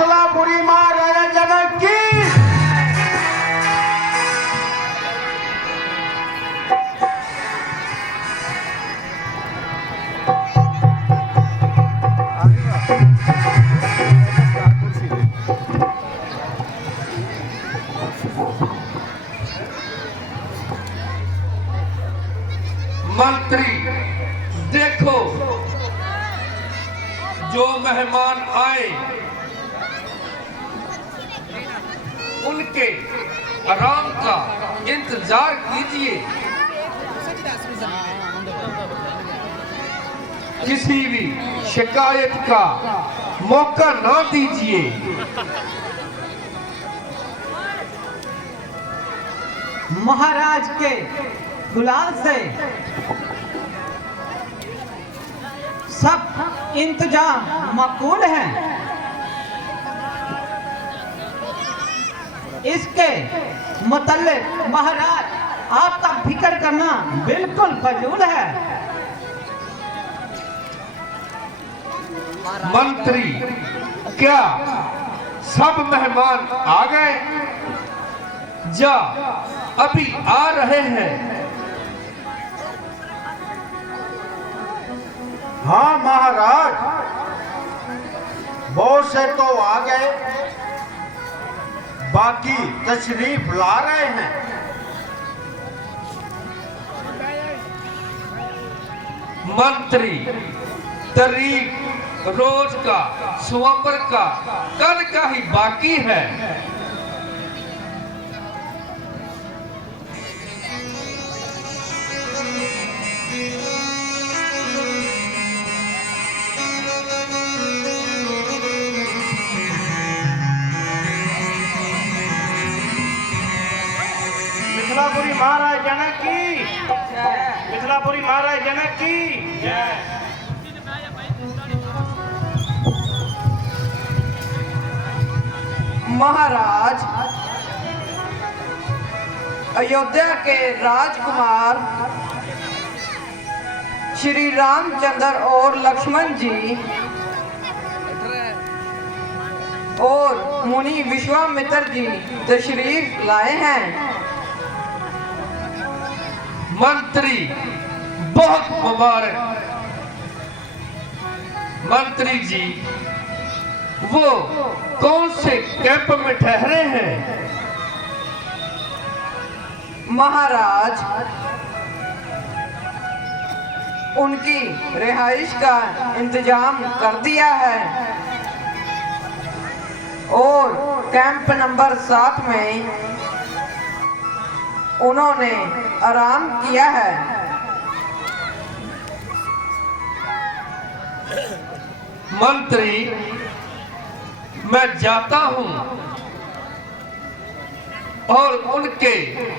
मिथिलापुरी महाराजा जनक की। मंत्री देखो, जो मेहमान आए उनके आराम का इंतजार कीजिए। किसी भी शिकायत का मौका ना दीजिए। महाराज के गुलाल से सब इंतजाम माकूल है। इसके मुतल्लिक महाराज आपका फिक्र करना बिल्कुल फजूल है। मंत्री, क्या सब मेहमान आ गए या अभी आ रहे हैं? हाँ महाराज, बहुत से तो आ गए, बाकी तशरीफ ला रहे हैं। मंत्री, तारीख रोज का स्वयंवर का कल का ही बाकी है। मिथिलापुरी महाराज जनक की। मिथिलापुरी महाराज जनक की। महाराज, अयोध्या के राजकुमार श्री रामचंद्र और लक्ष्मण जी और मुनि विश्वामित्र जी तशरीफ लाए हैं। मंत्री, बहुत मुबारक। मंत्री जी, वो कौन से कैंप में ठहरे हैं? महाराज, उनकी रिहाइश का इंतजाम कर दिया है और कैंप नंबर 7 में उन्होंने आराम किया है। मंत्री, मैं जाता हूं और उनके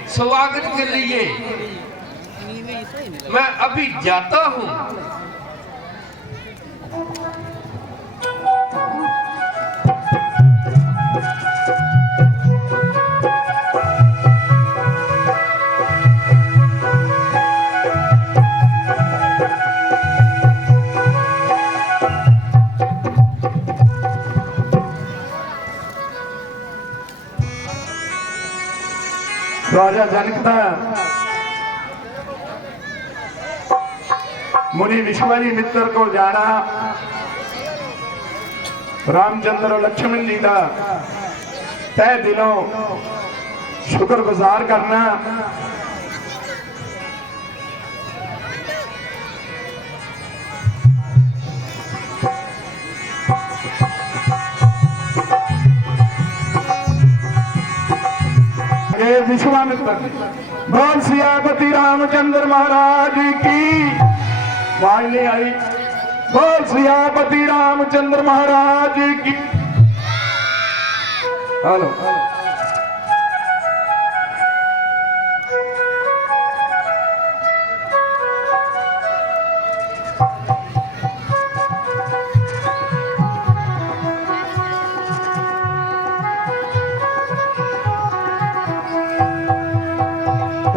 स्वागत के लिए मैं अभी जाता हूं। राजा जनक दा मुनि विश्वामित्र को जाना, रामचंद्र और लक्ष्मण जी का तय दिलों शुक्रगुजार करना। विश्वामित्र, बोल सियापति रामचंद्र महाराज की। वाणी आई, बोल सियापति रामचंद्र महाराज की। हेलो,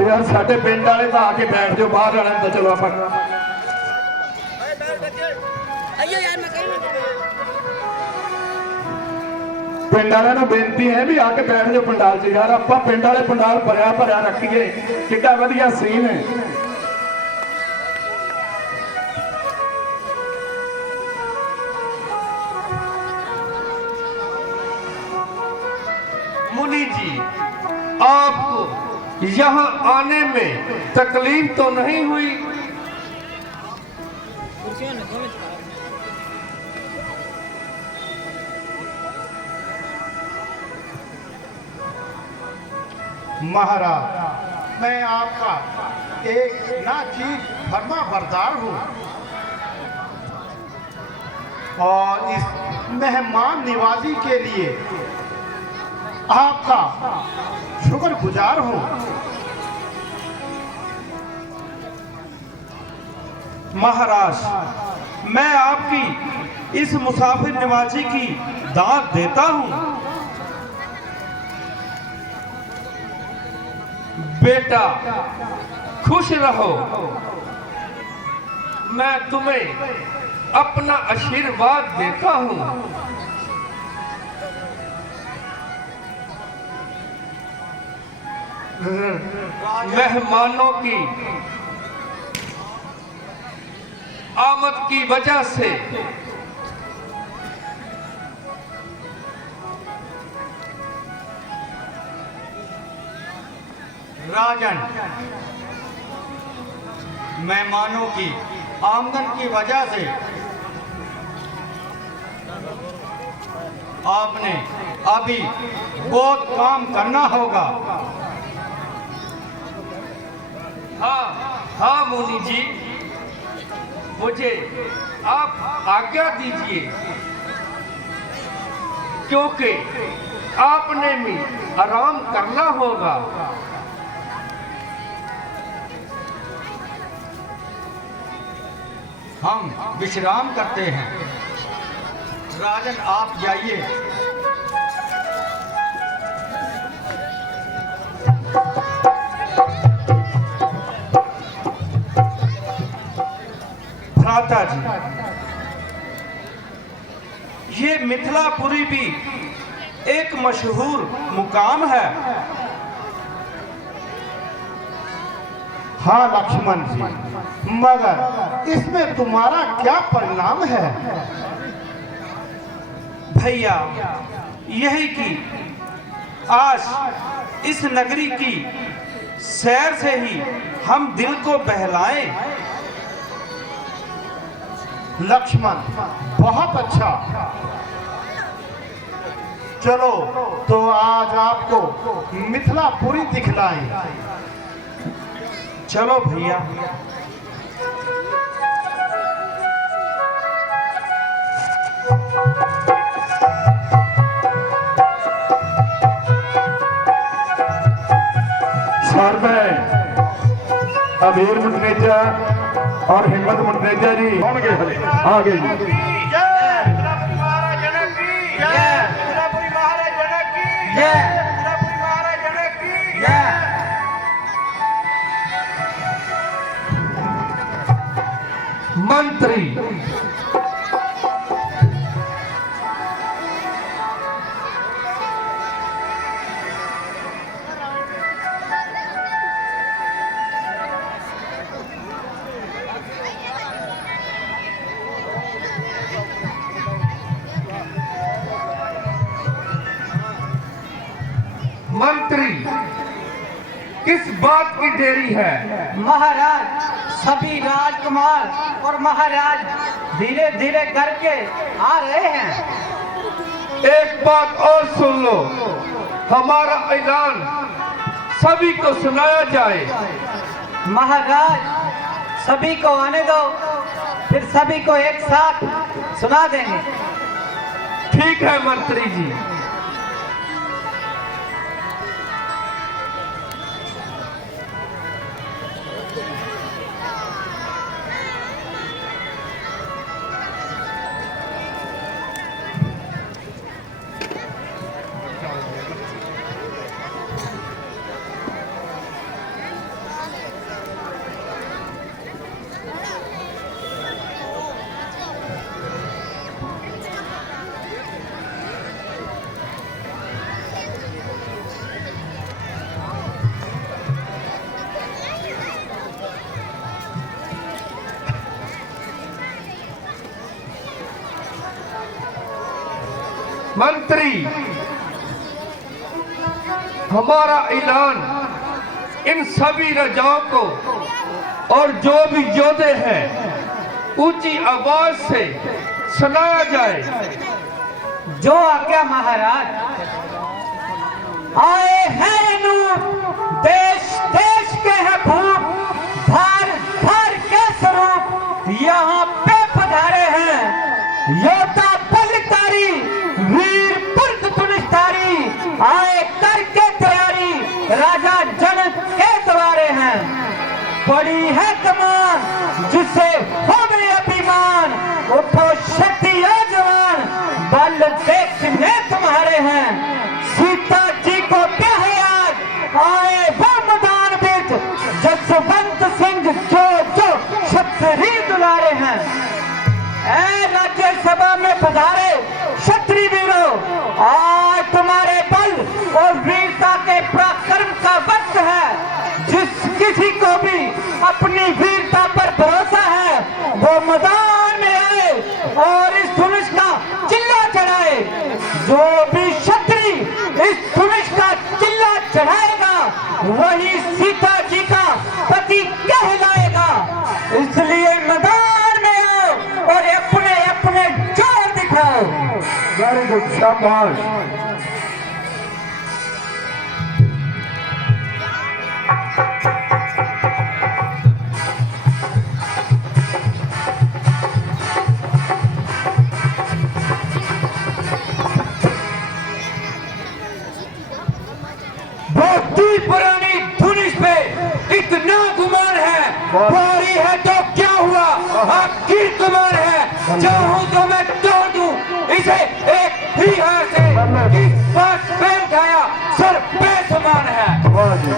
यार साडे पिंड वाले तो आके बैठ जाओ, बाहर वाले तो चलो आप। ਪਿੰਡ ਵਾਲਿਆਂ ਨੂੰ ਬੇਨਤੀ ਹੈ ਵੀ ਆ ਕੇ ਬੈਠ ਜਾਓ ਪੰਡਾਲ 'ਚ ਯਾਰ, ਆਪਾਂ ਪਿੰਡ ਵਾਲੇ ਪੰਡਾਲ ਭਰਿਆ ਭਰਿਆ ਰੱਖੀਏ, ਕਿੱਡਾ ਵਧੀਆ ਸੀਨ ਹੈ। मुनि जी, आपको यहाँ आने में तकलीफ तो नहीं हुई? महाराज, मैं आपका एक ना चीज फरमा बरदार हूँ और इस मेहमान निवाजी के लिए आपका शुक्रगुजार हूँ। महाराज, मैं आपकी इस मुसाफिर निवाजी की दाद देता हूँ। बेटा खुश रहो, मैं तुम्हें अपना आशीर्वाद देता हूँ। मेहमानों की आमद की वजह से राजन, मेहमानों की आमदन की वजह से आपने अभी बहुत काम करना होगा। हाँ मुनि जी, मुझे आप आज्ञा दीजिए, क्योंकि आपने भी आराम करना होगा। हम विश्राम करते हैं। राजन, आप जाइए। भ्राता जी, ये मिथिलापुरी भी एक मशहूर मुकाम है। हाँ लक्ष्मण जी, मगर इसमें तुम्हारा क्या परिणाम है? भैया, यही कि आज इस नगरी की सैर से ही हम दिल को बहलाएं। लक्ष्मण, बहुत अच्छा। चलो तो आज आपको मिथिलापुरी दिखलाएं। चलो भैया। सर में अबीर मुंडनेजा और हिम्मत मुंडनेजा जी होंगे, आगे जी। जय मिथिलापुरी महाराज जनक की जय। मिथिलापुरी महाराज जनक की जय। मिथिलापुरी महाराज जनक की जय। मंत्री, मंत्री, किस बात की देरी है? महाराज, सभी राजकुमार और महाराज धीरे धीरे करके आ रहे हैं। एक बात और सुन लो, हमारा ऐलान सभी को सुनाया जाए। महाराज, सभी को आने दो, फिर सभी को एक साथ सुना देंगे। ठीक है मंत्री जी। मंत्री, हमारा ऐलान इन सभी राजाओं को और जो भी योद्धे हैं ऊंची आवाज से सुनाया जाए। जो आज्ञा महाराज। आए हैं नूर, देश देश के हैं भूप, धार धार के स्वरूप यहाँ पे पधारे हैं। योद्धा बलिदारी, वीर पुरुष धनुषधारी, आए करके तैयारी, राजा जनक के द्वारे हैं। बड़ी है कमान जिसे हो गए अभिमान, उठो शक्ति जवान, बल देखने तुम्हारे हैं। सीता जी को क्या है आज, आए वो मैदान बिच, जसवंत सिंह जो जो क्षत्रिय दुलारे हैं। ऐ राज्यसभा में पधारे क्षत्रिय वीरों, आज तुम्हारे बल और वीरता के पराक्रम का वक्त है। जिस किसी को भी अपनी वीरता पर भरोसा है वो मैदान में आए और इस धनुष का चिल्ला चढ़ाए। जो भी क्षत्रिय इस धनुष का चिल्ला चढ़ाएगा वही सीता जी का पति कहलाएगा। इसलिए मैदान में आओ और अपने अपने जोर दिखाओ। वेरी गुड, शाबाश। पुरानी धनुष पे इतना गुमान है, भारी है तो क्या हुआ, आखिर गुमान है। चाहूं तो मैं तोड़ दूं इसे एक ही हाथ से, इस बात पे उठाया सर पे समान है। वाह जी।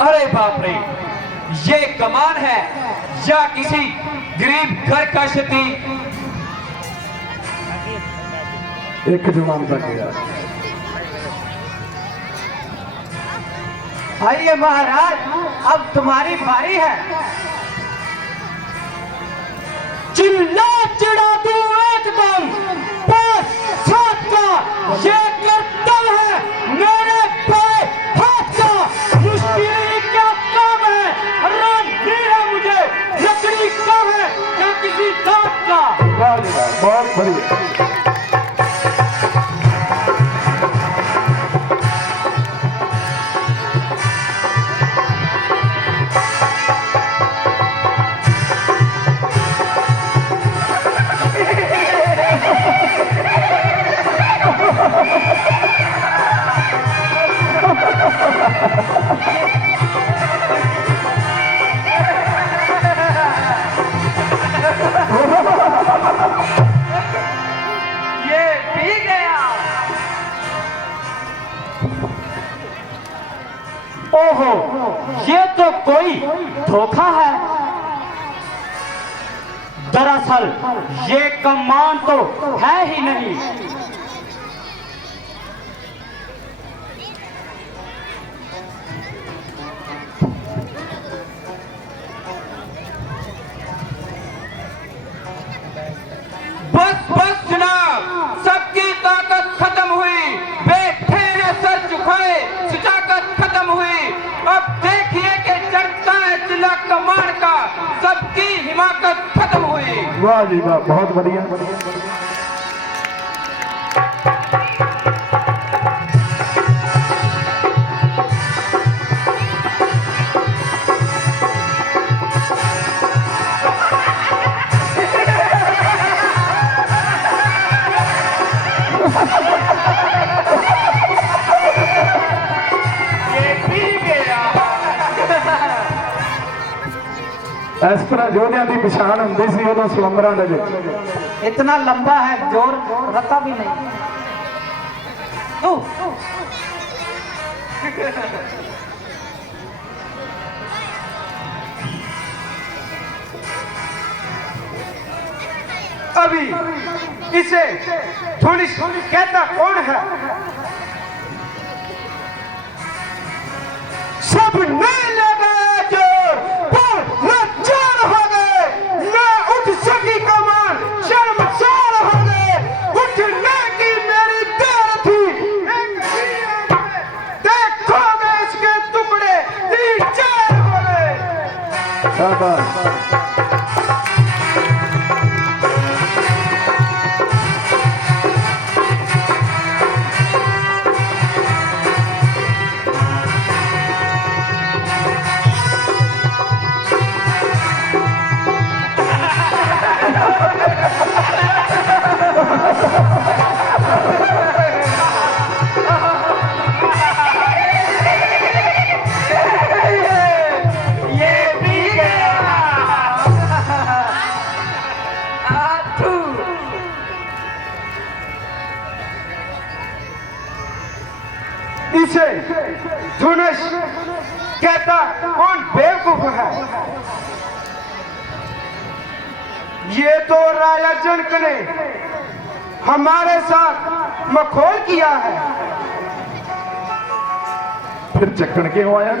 अरे बाप रे, ये कमान है या किसी गरीब घर का क्षति। एक जवान बन गया। आइए महाराज, अब तुम्हारी बारी है। चिल्ला चिढ़ा दूं एकदम, बस साथ का ये कर्तव्य है मेरे पे हाथ का। मुश्किल ही क्या काम है, रणधीर है मुझे, लकड़ी कम है या किसी दांत का। वाह जी वाह, बहुत बढ़िया। ये पी गया। ओहो, ये तो कोई धोखा है। दरअसल ये कमान तो है ही नहीं। बस बस जनाब, सबकी ताकत खत्म हुई, बैठे हैं सर झुकाए, सुजाकत खत्म हुई। अब देखिए कि चढ़ता है चिल्ला कमान का, सबकी हिमाकत खत्म हुई। वाह जी वाह, बहुत बढ़िया। जिस तरह योद्धिਆਂ ਦੀ ਪਛਾਣ ਹੁੰਦੀ ਸੀ ਉਦੋਂ ਸਲੰਬਰਾਂ ਦੇ ਵਿੱਚ इतना लंबा है जोर रता भी नहीं। अभी इसे धनुष कहता कौन है? सब नहीं लगा जोर पर लाचार हो गए, ना उठ सकी कमान, शर्मसार हो गए। उठने की मेरी देर थी, देखोगे इसके टुकड़े तीन चार हो गए। शाबाश इसे धनुष कहता कौन बेवकूफ है? ये तो राजा जनक ने हमारे साथ मखौल किया है। फिर चक्कन क्यों आया?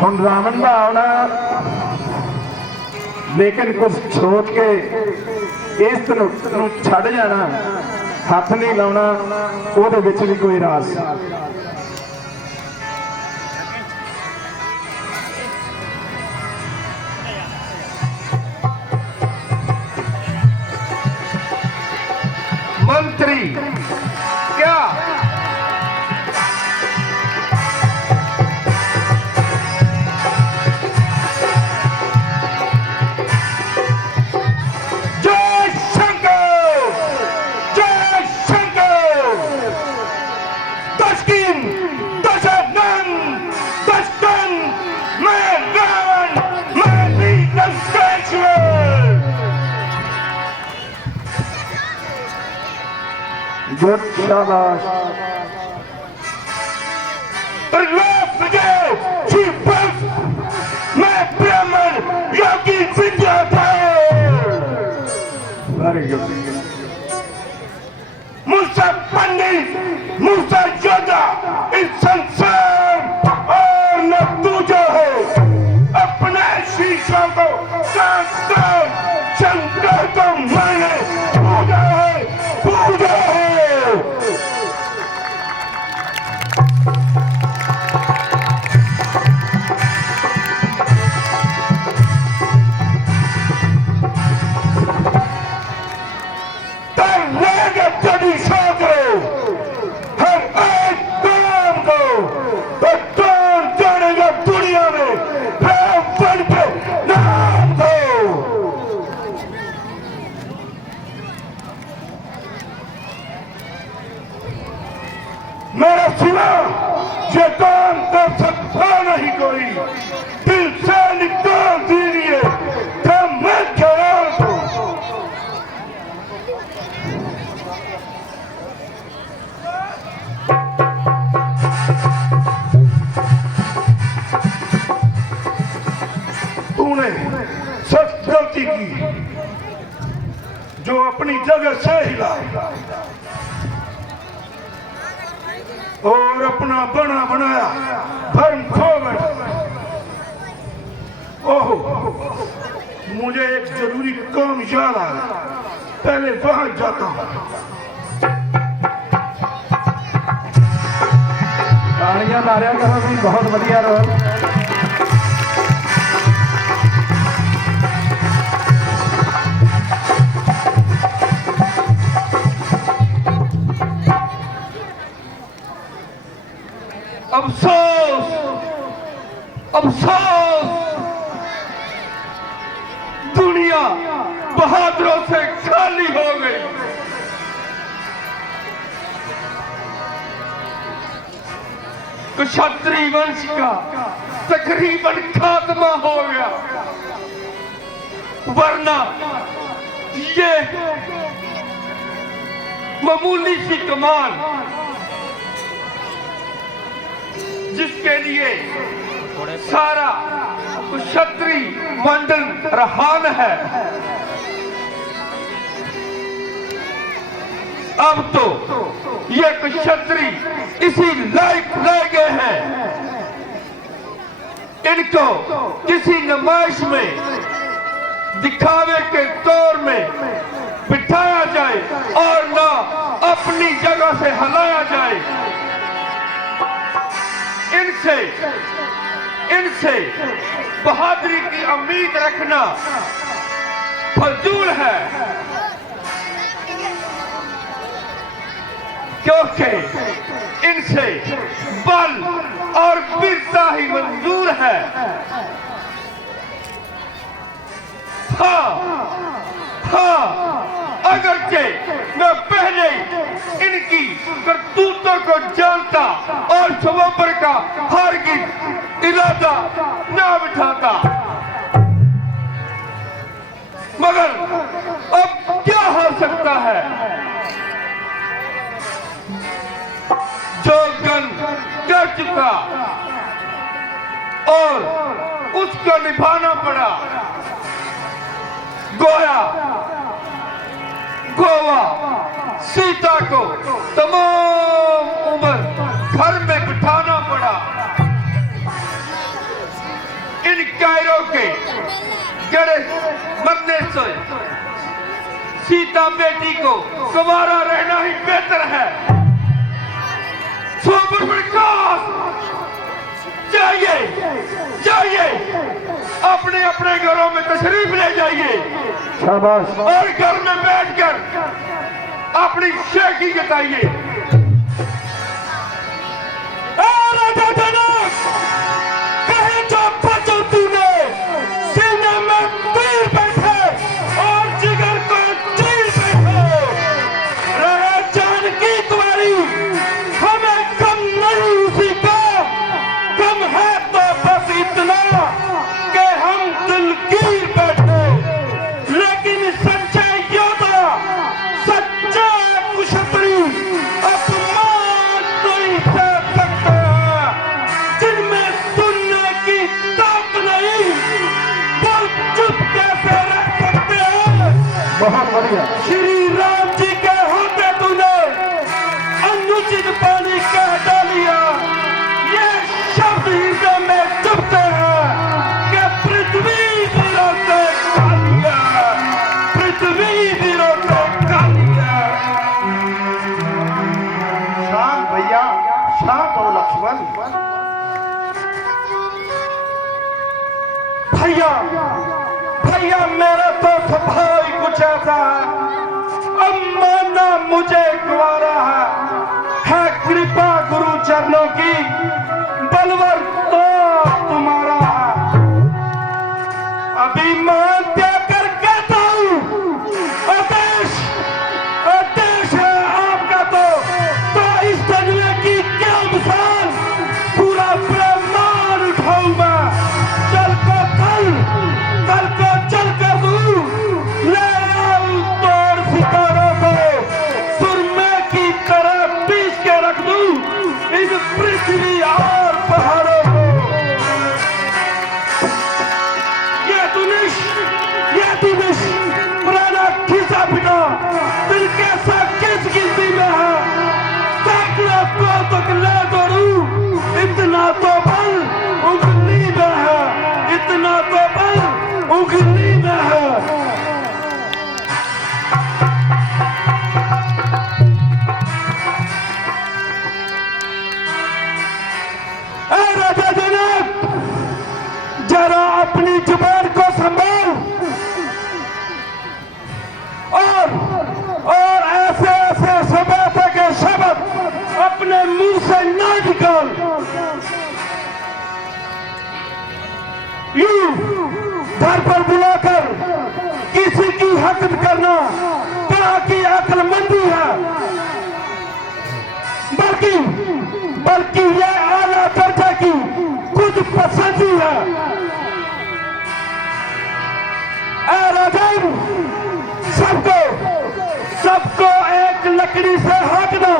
ਹੁਣ ਰਾਵਣ ਦਾ ਆਉਣਾ ਲੇਕਿਨ ਕੁਝ ਸੋਚ ਕੇ ਇਸ ਧਨੁਸ਼ ਨੂੰ ਛੱਡ ਜਾਣਾ, ਹੱਥ ਨਹੀਂ ਲਾਉਣਾ, ਉਹਦੇ ਵਿੱਚ ਵੀ ਕੋਈ ਰਾਜ਼ ਸੀ। मंत्री क्या गुड शाबाश मैं ब्राह्मण योगी विद्याधर वेरी गुड मूसा पंडित मूसा योद्धा इस संसार और न तुझे हो अपने शीशों को शंकर को मैंने पूजा है पूजा है। मेरा सिवा ये काम कर सकता नहीं कोई, दिल से निकाल दीजिए तो मैं ख्याल दूं। तूने सच गलती की जो अपनी जगह से हिला और अपना बना बनाया धर्म खो बैठा। ओहो, मुझे एक जरूरी काम याद आ गया, पहले वहां जाता हूं। तालियां मारिया करो भी, बहुत बढ़िया रोल। अफसोस अफसोस, दुनिया बहादुरों से खाली हो गई। क्षत्रिय वंश का तकरीबन खात्मा हो गया, वरना ये मामूली सी कमान जिसके लिए सारा क्षत्रिय मंडल रहान है, अब तो ये क्षत्रिय इसी लायक रह गए हैं। इनको किसी नुमाइश में दिखावे के तौर में बिठाया जाए और ना अपनी जगह से हिलाया जाए। इनसे बहादुरी की उम्मीद रखना फजूल है, क्योंकि इनसे बल और वीरता ही मंजूर है। हाँ, अगरचे मैं पहले इनकी करतूतों को जानता और स्वयंवर का हरगिज़ इरादा ना बिठाता, मगर अब क्या हो सकता है? जो गन कर चुका और उसको निभाना पड़ा। गोवा सीता को तमाम उम्र घर में बिठाना पड़ा। इन कायरों के गड़े मरने से सीता बेटी को कुंवारा रहना ही बेहतर है। जाइए अपने अपने घरों में तशरीफ ले जाइए। शाबाश। और घर में बैठकर अपनी शेखी जताइए। कहीं जो बचो तूने सीने में तीर बैठे और जिगर को चीर बैठे। रहे जानकी तुम्हारी हमें कम नहीं, उसी का कम है तो बस इतना कि हम दिलगीर बैठे। लेकिन सच्चे योद्धा, सच्चे क्षत्रिय अपमान नहीं सह सकते हैं। जिनमें सुनने की ताकत नहीं, वो चुप कैसे रह सकते हैं? बहुत बढ़िया। श्री राम जी के होते तूने अनुचित पानी कह डालिया। ये शब्द हृदय में चुभते हैं कि पृथ्वी वीरों से कालिया, पृथ्वी वीरों से कालिया। शांत भैया, शांत हो लक्ष्मण। भैया मेरा तो स्वभाव ही कुछ ऐसा है। अब मानना मुझे गवारा है कृपा गुरु चरणों की, बलवर तो तुम्हारा है। अभी मान देकर कहता हूँ, आदेश है आपका तो इस तजवे की क्या मिसाल पूरा ब्रह्मांड उठाऊं मैं। कल को चल कर दूं, ले आऊं तोड़ सितारों को, सुरमे की तरह पीस के रख दूं इस पृथ्वी और पहाड़ों को। यूं घर पर बुलाकर किसी की हकत करना तरह की अक्लमंदी है, बल्कि यह आला दर्जा की खुद पसंदी है। ऐ राजान, सबको एक लकड़ी से हाँकना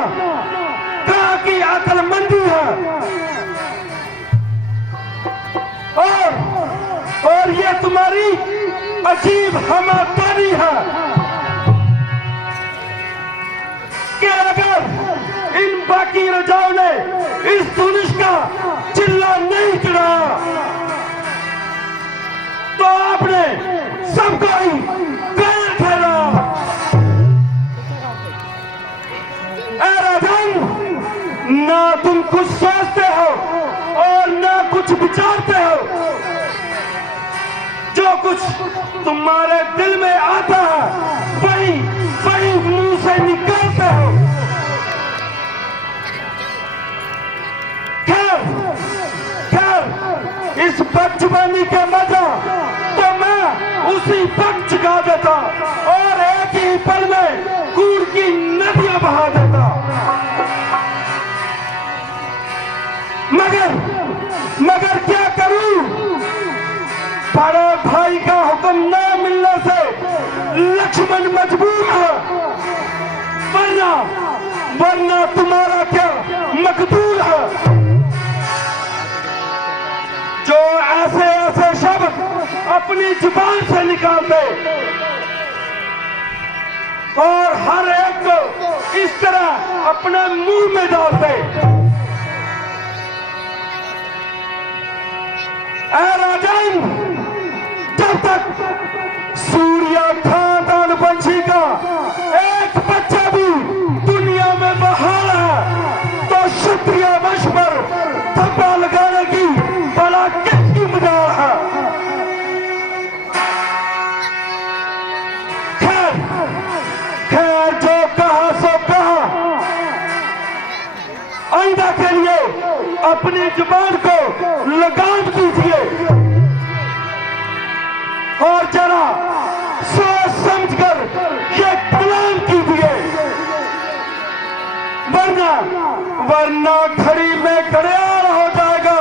तरह की अक्लमंदी है। और ये तुम्हारी अजीब हमदर्दी है कि अगर इन बाकी रजाओं ने इस धनुष का चिल्ला नहीं चढ़ाया तो आपने सबको ही गैर ठहरा। ऐ राजन, ना तुम कुछ सोचते हो और ना कुछ विचारते हो, जो कुछ तुम्हारे दिल में आता है वही मुंह से निकालते हो। खैर इस बदजुबानी के मजा तो मैं उसी वक्त चुका देता और एक ही पल में कूड़ की नदियां बहा देता, मगर क्या करूं, बड़े भाई का हुक्म न मिलने से लक्ष्मण मजबूर है, वरना तुम्हारा क्या मकदूर है। जो ऐसे शब्द अपनी जुबान से निकालते और हर एक को इस तरह अपने मुंह में डालते। ऐ राजन, जब तक सूर्य खानदान वंशी का एक बच्चा भी दुनिया में बहाल है तो क्षत्रिय वंश पर धब्बा लगाने की बड़ा किसकी मजाल है। खैर जो कहा सो कहा, आइंदा के लिए अपनी जुबान को लगाम कीजिए और जरा सोच समझकर ये कलाम कीजिए, वरना घड़ी में घड़ियाल हो जाएगा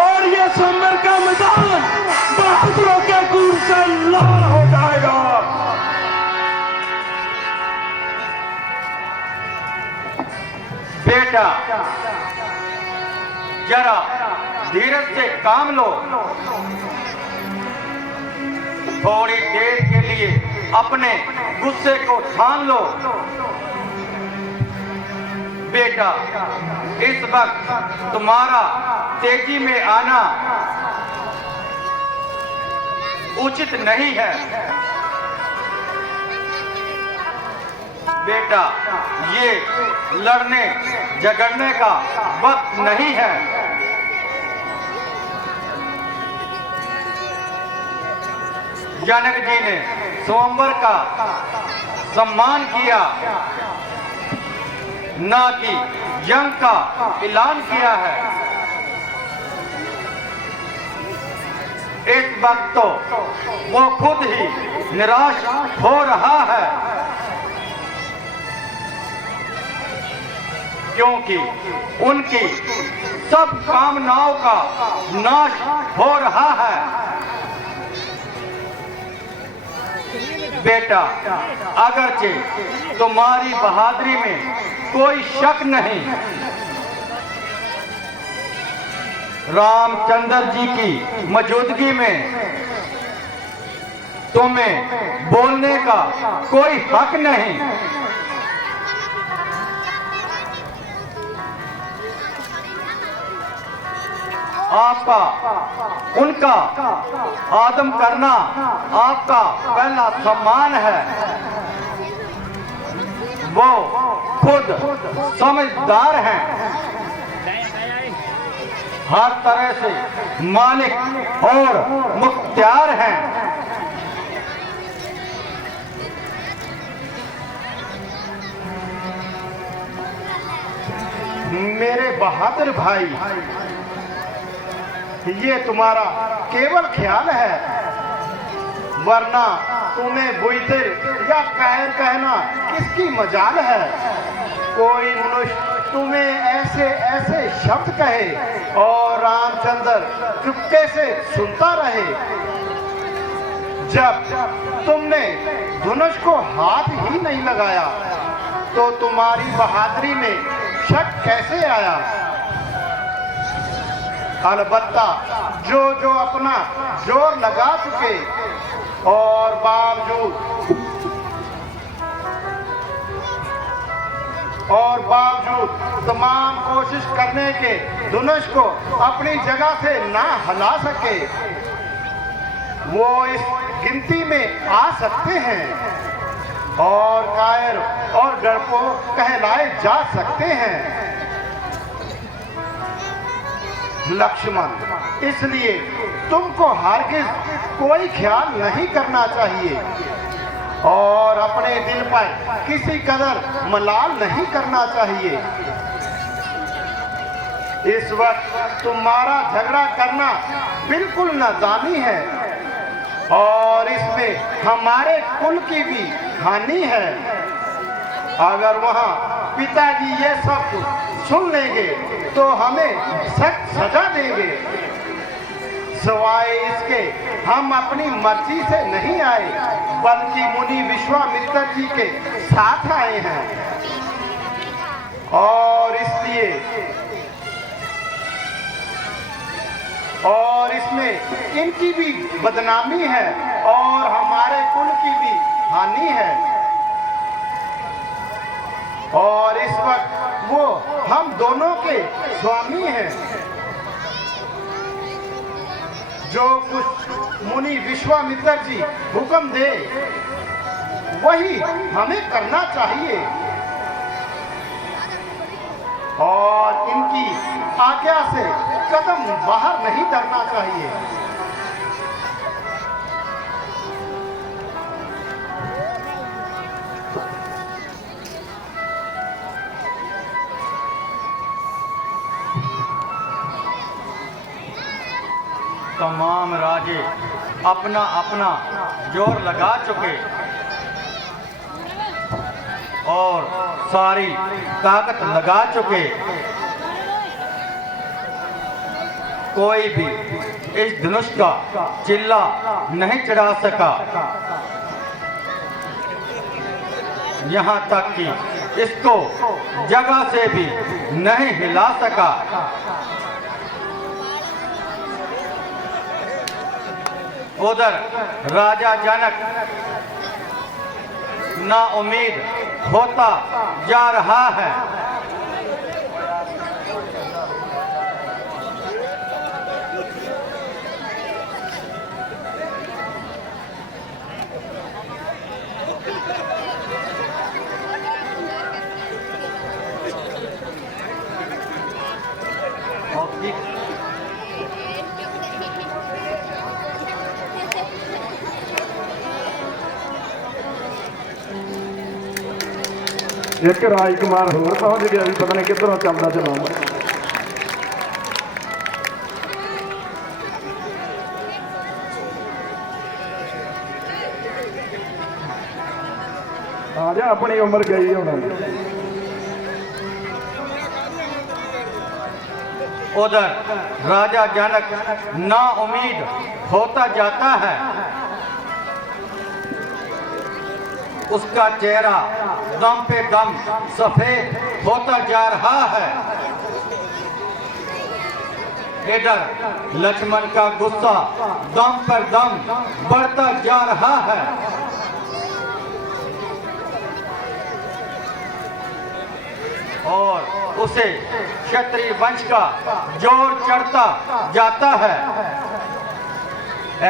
और ये समर का मैदान बहादुरों के गुर से लाल हो जाएगा। बेटा, जरा धीरज से काम लो, थोड़ी देर के लिए अपने गुस्से को ठान लो। बेटा, इस वक्त तुम्हारा तेजी में आना उचित नहीं है। बेटा, ये लड़ने झगड़ने का वक्त नहीं है। जनक जी ने स्वयंवर का सम्मान किया, ना कि यज्ञ का ऐलान किया है। इस वक्त तो वो खुद ही निराश हो रहा है, क्योंकि उनकी सब कामनाओं का नाश हो रहा है। बेटा, अगरचे तुम्हारी बहादुरी में कोई शक नहीं, रामचंद्र जी की मौजूदगी में तुम्हें बोलने का कोई हक नहीं। आपका उनका आदम करना आपका पहला सम्मान है। वो खुद समझदार हैं, हर तरह से मालिक और मुख्तियार हैं। मेरे बहादुर भाई, ये तुम्हारा केवल ख्याल है, वरना तुम्हें बुइदिल या कायर कहना किसकी मजाल है। कोई मनुष्य तुम्हें ऐसे ऐसे शब्द कहे और रामचंद्र चुपके से सुनता रहे। जब तुमने धनुष को हाथ ही नहीं लगाया तो तुम्हारी बहादुरी में शक कैसे आया। अलबत्ता जो जो अपना जोर लगा चुके और बावजूद तमाम कोशिश करने के धनुष को अपनी जगह से ना हिला सके, वो इस गिनती में आ सकते हैं और कायर और डरपोक कहलाए जा सकते हैं। लक्ष्मण, इसलिए तुमको हरगिज कोई ख्याल नहीं करना चाहिए और अपने दिल पर किसी कदर मलाल नहीं करना चाहिए। इस वक्त तुम्हारा झगड़ा करना बिल्कुल नादानी है और इसमें हमारे कुल की भी हानि है। अगर वहाँ पिताजी ये सब सुन लेंगे तो हमें सख्त सजा देंगे। सिवाय इसके हम अपनी मर्जी से नहीं आए, बल्कि मुनि विश्वामित्र जी के साथ आए हैं और इसमें इनकी भी बदनामी है और हमारे कुल की भी हानि है। और इस वक्त वो हम दोनों के स्वामी हैं। जो कुछ मुनि विश्वामित्र जी हुक्म दे वही हमें करना चाहिए और इनकी आज्ञा से कदम बाहर नहीं करना चाहिए। तमाम राजे अपना अपना जोर लगा चुके और सारी ताकत लगा चुके। कोई भी इस धनुष का चिल्ला नहीं चढ़ा सका, यहाँ तक कि इसको जगह से भी नहीं हिला सका। उधर राजा जनक ना उम्मीद होता जा रहा है। एक राजकुमार होर पहुंच गया भी पता नहीं किधरों चलता चला। आ जा, अपनी उम्र गई होना। उधर राजा जनक ना उम्मीद होता जाता है। उसका चेहरा दम पे दम सफेद होता जा रहा है। इधर लक्ष्मण का गुस्सा दम पर दम बढ़ता जा रहा है। और उसे क्षत्रिय वंश का जोर चढ़ता जाता है।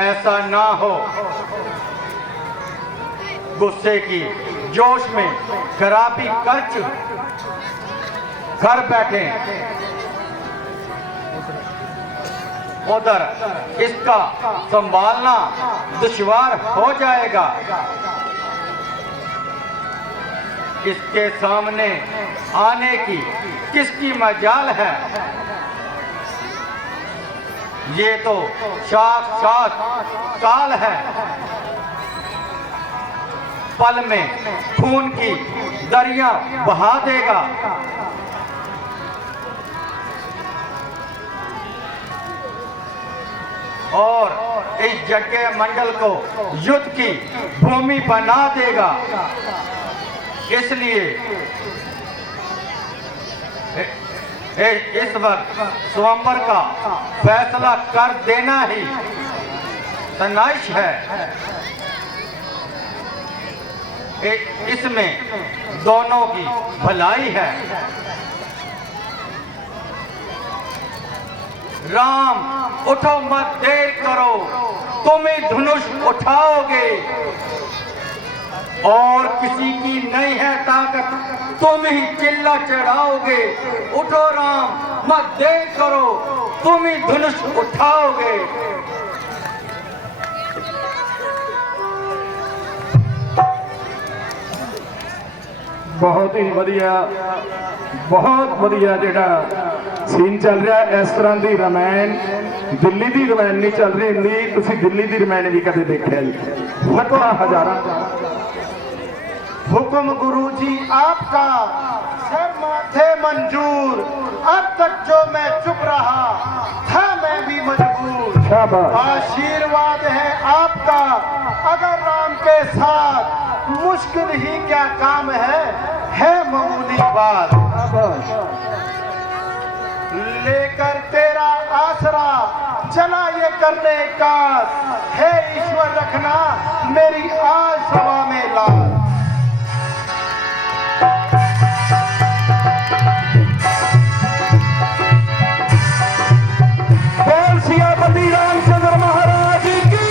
ऐसा ना हो गुस्से की जोश में खराबी कर बैठे। उधर इसका संभालना दुश्वार हो जाएगा। इसके सामने आने की किसकी मजाल है। ये तो साक्षात काल है, पल में खून की दरिया बहा देगा। और इस यज्ञ मंडल को युद्ध की भूमि बना देगा। इसलिए इस वक्त स्वयंवर का फैसला कर देना ही तनाइश है। इसमें दोनों की भलाई है। राम उठो मत देर करो, तुम ही धनुष उठाओगे और किसी की नहीं है ताकत, तुम ही चिल्ला चढ़ाओगे। उठो राम मत देर करो, तुम ही धनुष उठाओगे। बहुत ही ਵਧੀਆ ਜਿਹੜਾ ਸੀਨ ਚੱਲ ਰਿਹਾ। ਇਸ ਤਰ੍ਹਾਂ ਦੀ ਰਮਾਇਣ ਦਿੱਲੀ ਦੀ ਰਮਾਇਣ ਨਹੀਂ ਚੱਲ ਰਹੀ ਹੁੰਦੀ। ਤੁਸੀਂ ਦਿੱਲੀ ਦੀ ਰਮਾਇਣ ਵੀ ਕਦੇ ਦੇਖਿਆ ਜੀ? ਲੱਖਾਂ ਹਜ਼ਾਰਾਂ हुक्म गुरुजी आपका सब थे मंजूर। अब तक जो मैं चुप रहा था मैं भी मजबूर। शाबाश। आशीर्वाद है आपका अगर राम के साथ मुश्किल ही क्या काम है मामूली बात। लेकर तेरा आसरा चला ये करने का है ईश्वर, रखना मेरी आज सभा में लाज। सियापति रामचंद्र महाराज की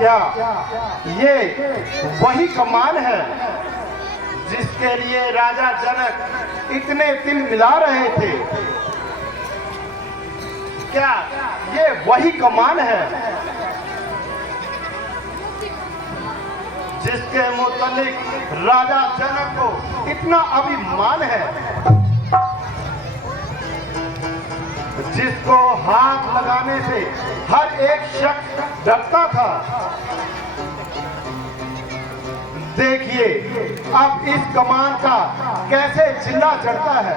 क्या ये वही कमान है जिसके लिए राजा जनक इतने दिन मिला रहे थे? क्या ये वही कमान है जिसके मुतालिक राजा जनक को इतना अभिमान है, जिसको हाथ लगाने से हर एक शख्स डरता था? देखिए अब इस कमान का कैसे चिल्ला चढ़ता है।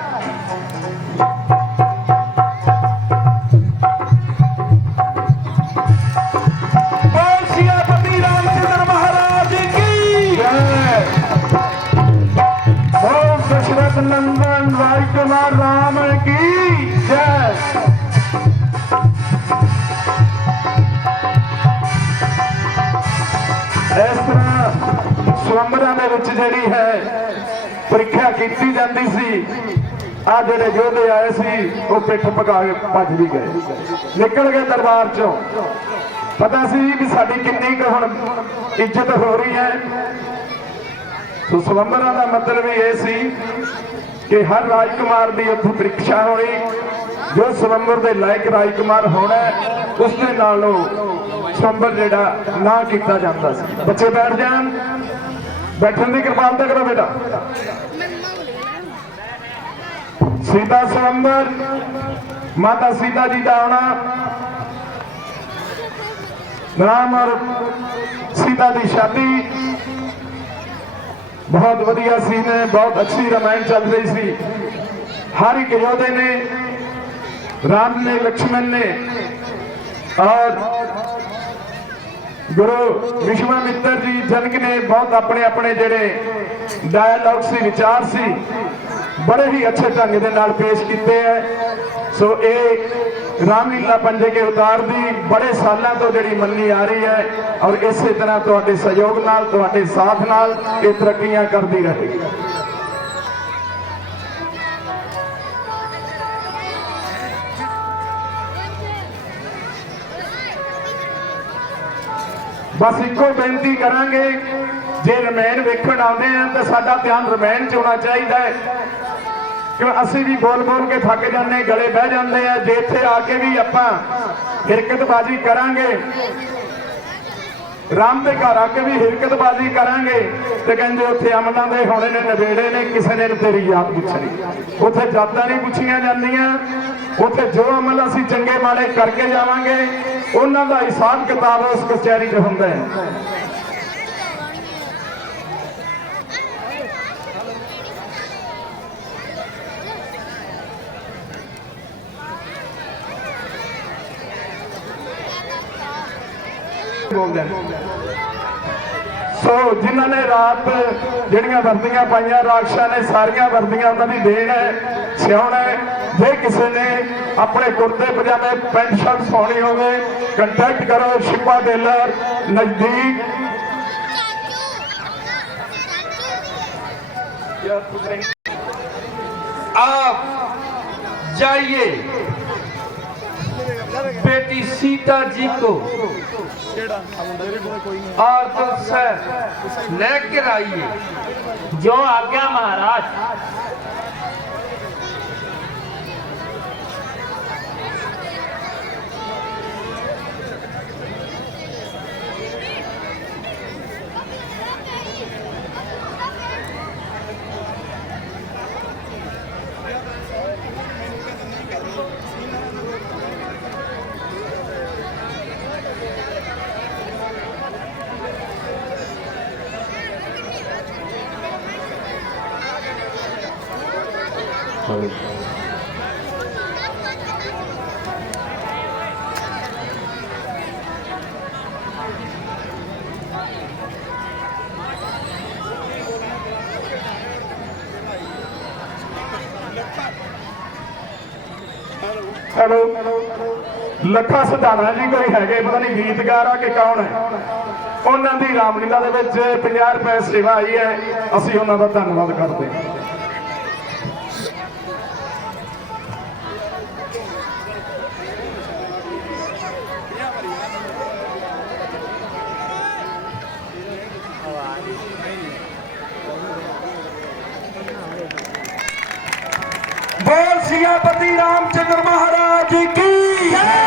सियापति रामचंद्र महाराज की जय। दशरथ नंदन राजकुमार राम की जय। इस तरह स्वयंवਰਾਂ ਦੇ ਵਿੱਚ ਜਿਹੜੀ ਹੈ ਪ੍ਰੀਖਿਆ ਕੀਤੀ ਜਾਂਦੀ ਸੀ। ਆ ਜਿਹੜੇ ਯੋਧੇ ਆਏ ਸੀ ਉਹ ਪਿੱਠ ਪਕਾ ਕੇ ਭੱਜ ਵੀ ਗਏ, ਨਿਕਲ ਗਏ ਦਰਬਾਰ ਚੋਂ। ਪਤਾ ਸੀ ਵੀ ਸਾਡੀ ਕਿੰਨੀ ਕੁ ਹੁਣ ਇੱਜ਼ਤ ਹੋ ਰਹੀ ਹੈ। ਸੋ स्वयंवਰਾਂ ਦਾ ਮਤਲਬ ਇਹ ਸੀ ਕਿ ਹਰ ਰਾਜਕੁਮਾਰ ਦੀ ਉੱਥੇ ਪ੍ਰੀਖਿਆ ਹੋਈ। ਜੋ स्वयंवर ਦੇ ਲਾਇਕ ਰਾਜਕੁਮਾਰ ਹੋਣਾ ਉਸ ਦੇ ਨਾਲ ਉਹ स्वयंवर ਜਿਹੜਾ ਨਾ ਕੀਤਾ ਜਾਂਦਾ ਸੀ। ਬੱਚੇ ਬੈਠ ਜਾਣ, बैठने की कृपालता करो बेटा। सीता स्वयंवर, माता सीता जी का आना, राम और सीता की शादी बहुत वधिया सीन है। बहुत अच्छी रामायण चल रही सी। हर एक योद्धे ने, राम ने, लक्ष्मण ने और गुरु विश्वामित्र जी जनक ने बहुत अपने अपने जेड़े डायलॉग सी, विचार सी, बड़े ही अच्छे ढंग के नाल पेश किए हैं। सो ये रामलीला पंजे के अवतार दी बड़े सालों तो जिहड़ी मन्नी आ रही है और इस तरह तुहाडे सहयोग नाल, तुहाडे साथ नाल ये तरक्कियां करती रहेगी। बस इको बेनती करांगे, जे रमैन वेखण आउंदे हैं तो साडा ध्यान रमैन च होना चाहिए। ਕਿ ਅਸੀਂ ਵੀ ਬੋਲ ਬੋਲ ਕੇ ਥੱਕ ਜਾਂਦੇ, ਗਲੇ ਬਹਿ ਜਾਂਦੇ ਆ। ਜੇ ਇੱਥੇ ਆ ਕੇ ਵੀ ਆਪਾਂ ਹਿਰਕਤਬਾਜ਼ੀ ਕਰਾਂਗੇ, ਰਾਮ ਦੇ ਘਰ ਆ ਕੇ ਵੀ ਹਿਰਕਤਬਾਜ਼ੀ ਕਰਾਂਗੇ ਤੇ ਕਹਿੰਦੇ ਉੱਥੇ ਅਮਲਾਂ ਦੇ ਹੋਣੇ ਨੇ, ਨਵੇੜੇ ਨੇ, ਕਿਸੇ ਨੇ ਤੇਰੀ ਯਾਦ ਪੁੱਛਣੀ। ਉੱਥੇ ਜਾਤਾਂ ਨਹੀਂ ਪੁੱਛੀਆਂ ਜਾਂਦੀਆਂ, ਉੱਥੇ ਜੋ ਅਮਲ ਅਸੀਂ ਚੰਗੇ ਮਾੜੇ ਕਰਕੇ ਜਾਵਾਂਗੇ ਉਹਨਾਂ ਦਾ ਹਿਸਾਬ ਕਿਤਾਬ ਉਸ ਕਚਹਿਰੀ 'ਚ ਹੁੰਦਾ ਹੈ। ਸੋ ਜਿਨ੍ਹਾਂ ਨੇ ਰਾਤ ਜਿਹੜੀਆਂ ਵਰਦੀਆਂ ਪਾਈਆਂ ਰਾਖਸ਼ਾਂ ਨੇ, ਸਾਰੀਆਂ ਵਰਦੀਆਂ ਉਹਨਾਂ ਦੀ ਦੇਣ ਹੈ, ਸਿਉਣ ਹੈ। ਜੇ ਕਿਸੇ ਨੇ ਆਪਣੇ ਕੁੜਤੇ ਪਜਾਮੇ ਪੈਂਟ ਸ਼ਰਟ ਸਵਾਉਣੀ ਹੋਵੇ ਕੰਟੈਕਟ ਕਰੋ ਸ਼ਿਪਾ ਟੇਲਰ नजदीक। आप जाइए बेटी सीता जी को और तुमसे लेकर आइए। जो आज्ञा महाराज। हेलो, ਲੱਖਾ ਸਿਧਾਣਾ ਜੀ ਕੋਈ ਹੈਗੇ, ਪਤਾ ਨਹੀਂ ਗੀਤਕਾਰ ਆ ਕਿ ਕੌਣ ਹੈ। ਉਹਨਾਂ ਦੀ ਰਾਮਲੀਲਾ ਦੇ ਵਿੱਚ 50 ਰੁਪਏ ਸੇਵਾ ਆਈ ਹੈ, ਅਸੀਂ ਉਹਨਾਂ ਦਾ ਧੰਨਵਾਦ ਕਰਦੇ ਹਾਂ। बोल सियापति रामचंद्र महाराज की जय।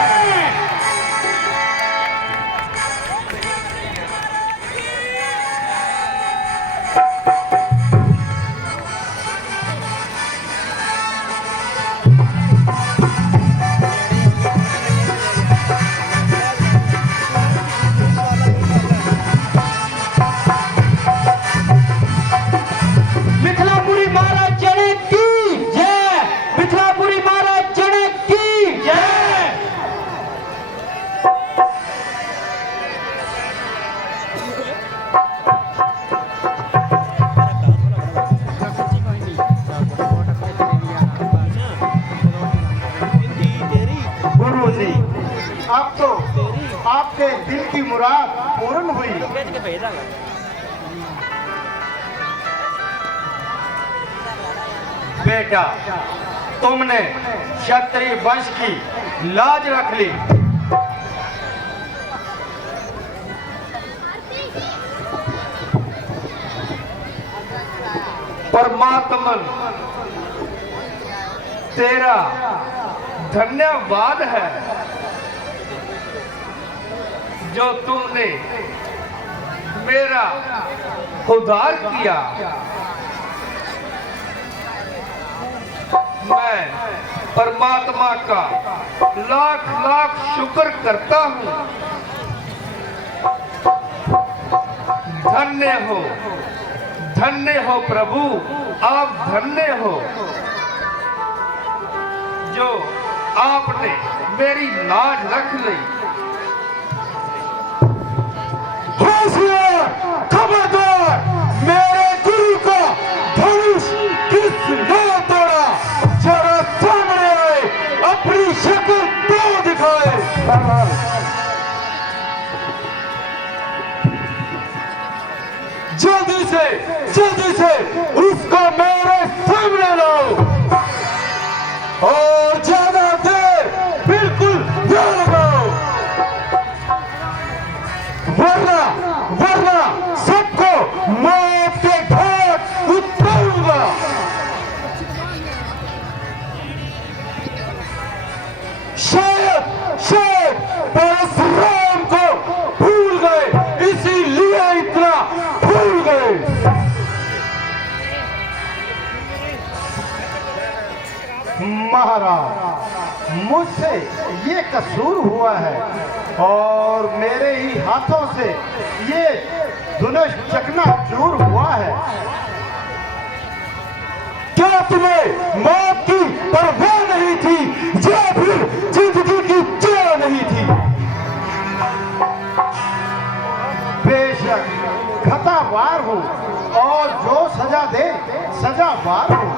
मिथिलापुरी महाराज जनक की जय। मिथिलापुरी महाराज जनक की जय। गुरु जी, अब तो आपके दिल की मुराद पूर्ण हुई। बेटा, तुमने क्षत्रिय वंश की लाज रख ली। परमात्मा तेरा धन्यवाद है जो तुमने मेरा उद्धार किया। मैं परमात्मा का लाख लाख शुक्र करता हूँ। धन्य हो प्रभु, आप धन्य हो जो आपने मेरी लाज रख ली। होशियार, खबरदार, मेरे गुरु का धनुष किसने तोड़ा? जरा सामने आए, अपनी शक्ल तो दिखाए। जल्दी से उसको मेरे सामने लाओ और ज्यादा देर बिल्कुल न लगाओ, वरना सबको मौत के घाट उतारूंगा। महाराज, मुझसे ये कसूर हुआ है और मेरे ही हाथों से ये धनुष चकनाचूर हुआ है। क्या तुम्हें मौत की परवाह नहीं थी या फिर जिंदगी की चिंता नहीं थी? बेशक खतावार हूँ और जो सजा दे सजावार हूँ।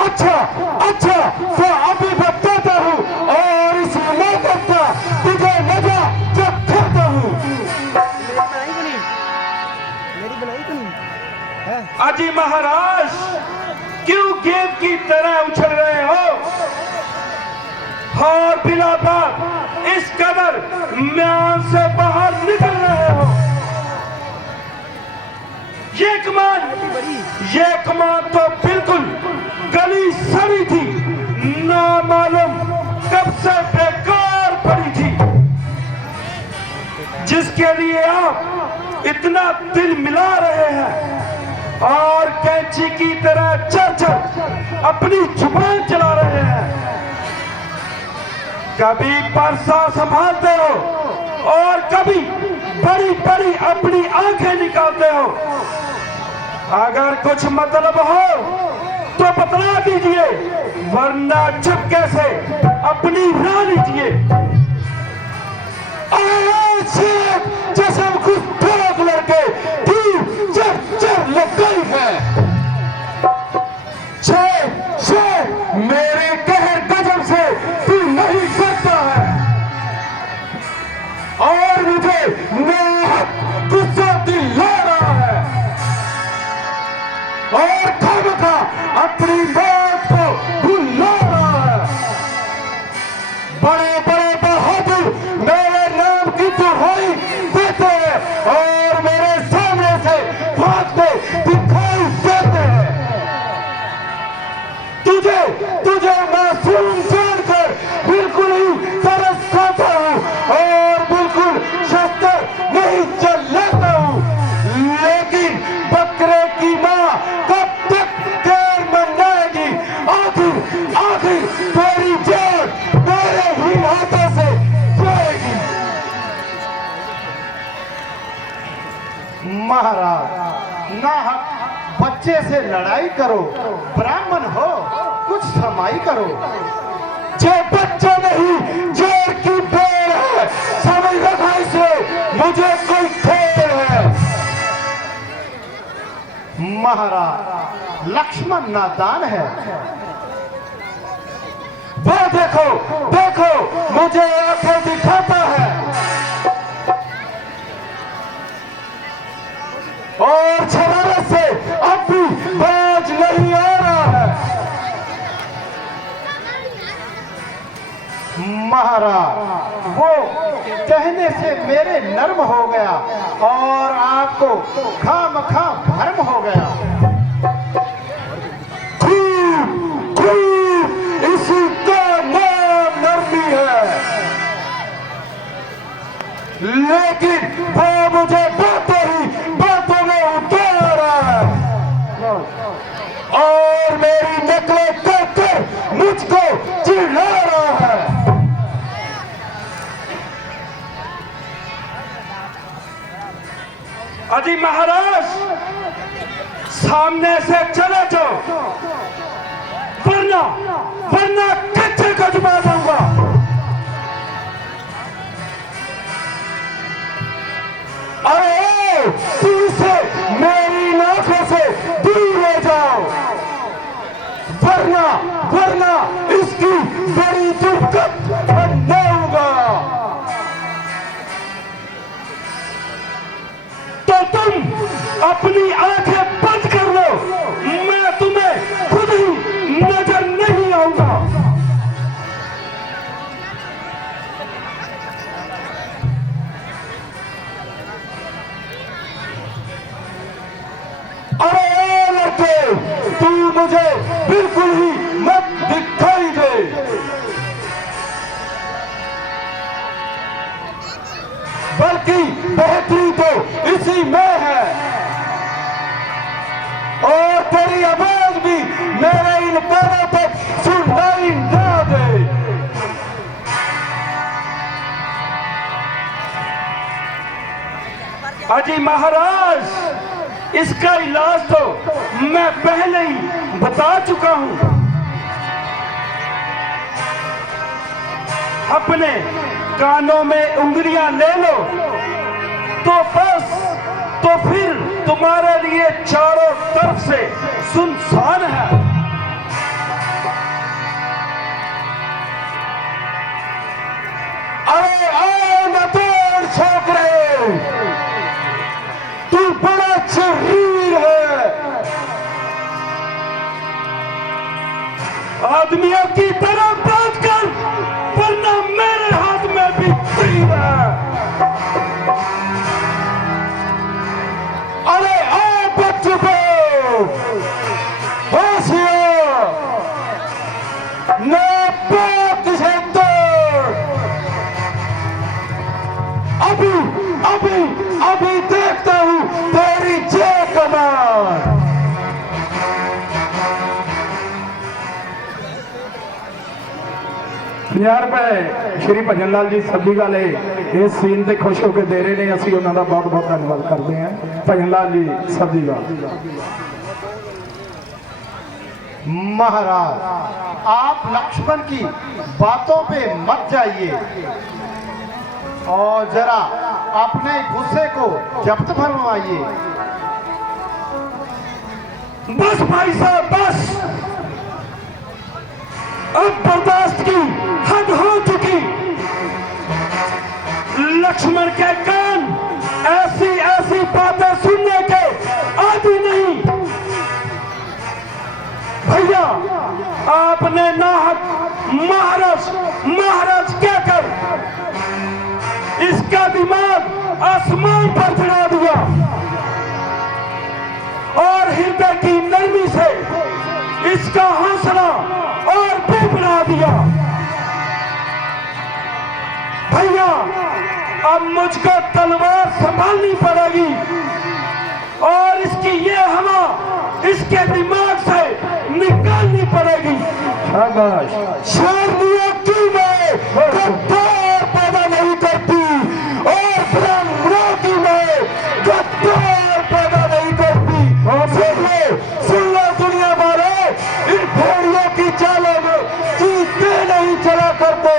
अच्छा अच्छा, तो अभी बताता हूँ और इस मौके का तुझे मजा जब खाता हूँ। अजी महाराज, क्यों गेंद की तरह उछल रहे हो और बिना बात इस कदर म्यान से बाहर निकल रहे हो? ये कमान तो बिल्कुल गली सड़ी थी, ना मालूम कब से बेकार पड़ी थी, जिसके लिए आप इतना दिल मिला रहे हैं और कैंची की तरह चल अपनी जुबान चला रहे हैं। कभी परसा संभालते हो और कभी बड़ी बड़ी अपनी आंखें निकालते हो। अगर कुछ मतलब हो तो बतला दीजिए, वरना चुपके से अपनी राह लीजिए। जैसे कुछ ठोक लड़के तीर चर लग गई है। मेरे कहर गजब से तू नहीं करता है और मुझे गुस्सा दिला रहा है और खामखा अपनी बात को भुला रहा है। बड़े बड़े बहादुर मेरे नाम की दुहाई देते हैं और मेरे सामने से भागते दिखाई देते हैं। तुझे मासूम जानकर बिल्कुल ही तरस खाता हूँ और बिल्कुल शस्त्र नहीं चलाता हूँ, लेकिन बकरे की माँ कब तक देर मनाएगी? आखिर तेरी जान मेरे ही हाथों से जाएगी। महाराज, ना बच्चे से लड़ाई करो, ब्राह्मण हो कुछ समाई करो। जो बच्चा नहीं जोर की पेड़ है, समझ रखा इसे, मुझे कोई खेल है। महाराज, लक्ष्मण नादान है। वो देखो मुझे आंखें दिखाता है और शरारत से अब भी बाज नहीं आ रहा है। महाराज, वो कहने से मेरे नर्म हो गया और आपको खामखा भरम हो गया। खूब इसी का नाम नरमी है, लेकिन वो मुझे बातों में उतार रहा है और मेरी नकलें कर मुझको चिढ़ा रहा है। अजी महाराज, सामने से चले जाओ, वरना कच्चे को जुबा दूंगा। अरे तू से मेरी आंखों से दूर हो जाओ, वरना इसकी बड़ी दुर्गत बनाऊंगा। तो तुम अपनी आंखें बंद कर लो, मैं तुम्हें खुद ही नजर नहीं आऊंगा। अरे लड़के, तू मुझे बिल्कुल ही मत दिखाई दे। बल्कि बेहतरी तो इसी में है और तेरी आवाज भी मेरे इन कानों तक सुनाई ना दे। अजी महाराज, इसका इलाज तो मैं पहले ही बता चुका हूं। अपने कानों में उंगलियां ले लो तो बस, तो फिर तुम्हारे लिए चारों तरफ से सुनसान है। अरे आओ न तोड़ छोकरे, तू बड़ा शरीर है। आदमियों की तरह बात कर, वरना मेरे हाथ में भी तीर है। अरे आओ बच्चों को होशियार, न बात से तोड़। अभी अभी अभी देखता हूं तेरी जय कमान। ₹50 ਸ਼੍ਰੀ ਭਜਨ ਲਾਲ ਜੀ ਸੱਭੀ ਵਾਲੇ ਇਸ ਸੀਨ ਤੇ ਖੁਸ਼ ਹੋ ਕੇ ਦੇ ਰਹੇ ਨੇ। ਅਸੀਂ ਉਹਨਾਂ ਦਾ ਬਹੁਤ ਬਹੁਤ ਧੰਨਵਾਦ ਕਰਦੇ ਹਾਂ। ਭਜਨ ਲਾਲ ਜੀ ਸੱਭੀ ਵਾਲ। महाराज, आप लक्ष्मण की बातों पे मत जाइए और जरा अपने गुस्से को जब्त फरमाइए। बस भाई साहब बस, अब बर्दाश्त की हद हो चुकी। लक्ष्मण के कान ऐसी ऐसी बातें सुनने के आदि नहीं। भैया, आपने नाहक महाराज महाराज कहकर इसका दिमाग आसमान पर चढ़ा दिया और हृदय की नरमी से इसका हौसला और भी बढ़ा दिया। भैया, अब मुझको तलवार संभालनी पड़ेगी और इसकी ये हवा इसके दिमाग से निकालनी पड़ेगी। शाबाश। शेरनियों की मैं गद्दार पैदा नहीं करती और ब्राह्मणों की मैं गद्दार पैदा नहीं करती। सुन लो दुनिया वाले, इन भेड़ियों की चालों में जीते नहीं चला करते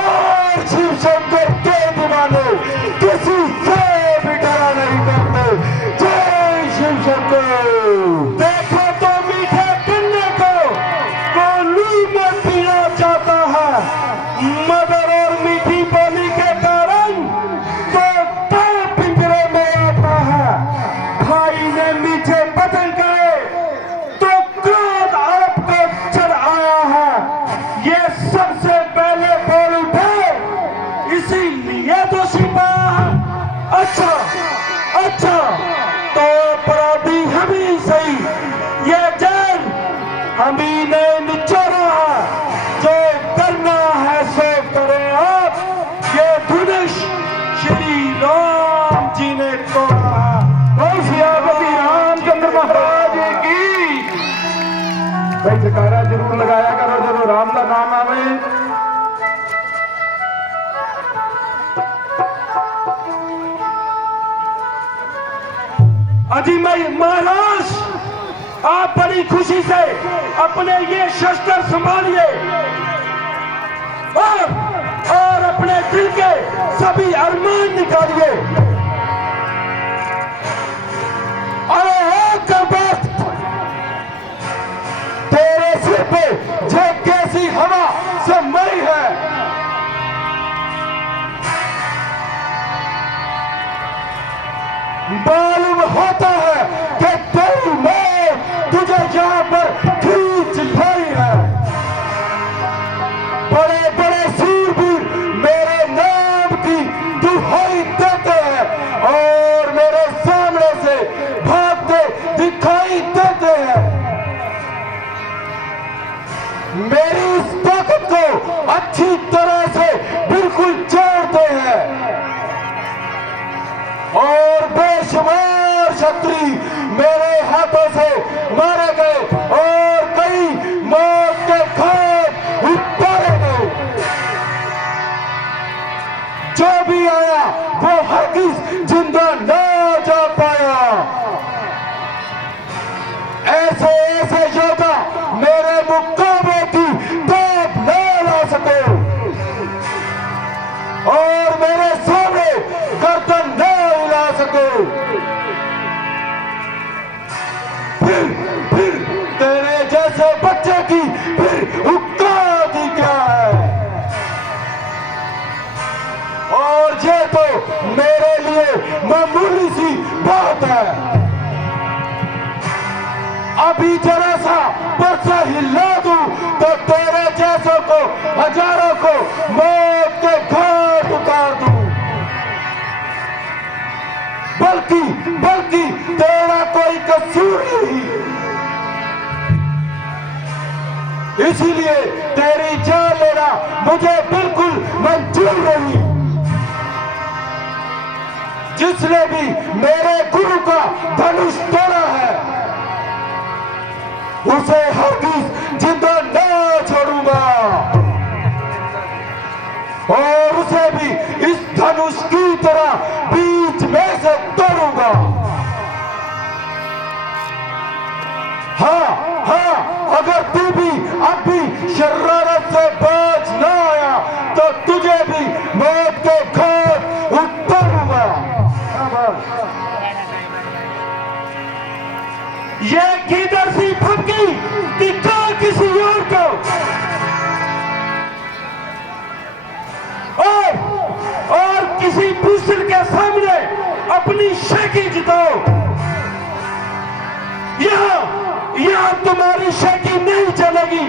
और शिव शंकर के दीवाने किसी से भी डरा नहीं करते। जय शिव शंकर। देखो तो मीठे गन्ने को गोली में पीना चाहता है, मगर और मीठी बोली के कारण तो पैर पिंजरे में आता है। भाई ने मीठे बदन गए तो क्रोध आपको चढ़ आया है। ये सबसे पहले बोल उठे, इसीलिए दोषी पाया है। अच्छा अच्छा, तो अपराधी हम ही सही, ये जैन हम ही ने निचोड़ा है। जो करना है सो करें आप, ये धनुष श्री राम जी ने तोड़ा है। बोल सियापति रामचंद्र महाराज की। भाई जयकारा जरूर लगाया करो जब राम का नाम आवे। अजी महाराज, आप बड़ी खुशी से अपने ये शस्त्र संभालिए और अपने दिल के सभी अरमान निकालिए। अरे एक वक्त तेरे सिर पे जो कैसी हवा से मई है। मालूम होता है कि तेरी मां तुझे यहाँ पर खींच लाई है। बड़े बड़े सूरवीर मेरे नाम की दुहाई देते हैं और मेरे सामने से भागते दिखाई देते हैं। मेरी इस ताकत को अच्छी तरह से बिल्कुल जानते हैं और बेशुमार क्षत्रिय मेरे हाथों से मारे गए और कई जो भी आया वो हरगिज जिंदा ना जा पाया। ऐसे ऐसे योद्धा मेरे मुकाबले की ताप न ला सके और मेरे सामने गर्दन न हिला सके। फिर तेरे जैसे बच्चे की फिर औकात ही क्या है। और ये तो मेरे लिए मामूली सी बात है। अभी जरा सा पर्चा हिला दूं तो तेरे जैसों को हजारों को मौत के घाट उतार दूं। बल्कि तेरा कोई कसूर नहीं, इसीलिए तेरी जान लेना मुझे बिल्कुल मंजूर नहीं। जिसने भी मेरे गुरु का धनुष तोड़ा है उसे हरगिज जिंदा न छोड़ूंगा और उसे भी इस धनुष की तरह बीच में से तोड़ूंगा। हाँ, अगर तू भी अब भी शरारत से बाज ना आया तो तुझे भी मौत के घाट उतारूंगा। ये किधर सी फटकी दिखा किसी और को। और किसी दूसरे के सामने अपनी शेखी जिताओ। यहाँ तुम्हारी शेखी नहीं चलेगी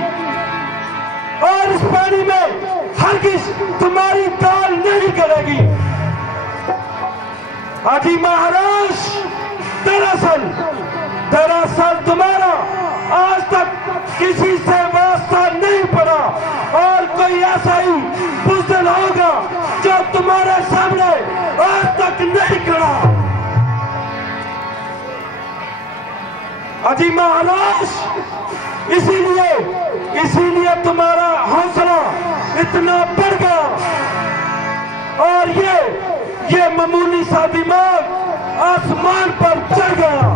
और इस पानी में हरगिज तुम्हारी दाल नहीं गलेगी। अजी महाराज, दरअसल तुम्हारा आज तक किसी से वास्ता नहीं पड़ा और कोई ऐसा ही बुज़दिल होगा जो तुम्हारे सामने आज तक नहीं खड़ा। अजी महाराज, इसीलिए तुम्हारा हौसला इतना बढ़ गया और ये मामूली सा दिमाग आसमान पर चढ़ गया।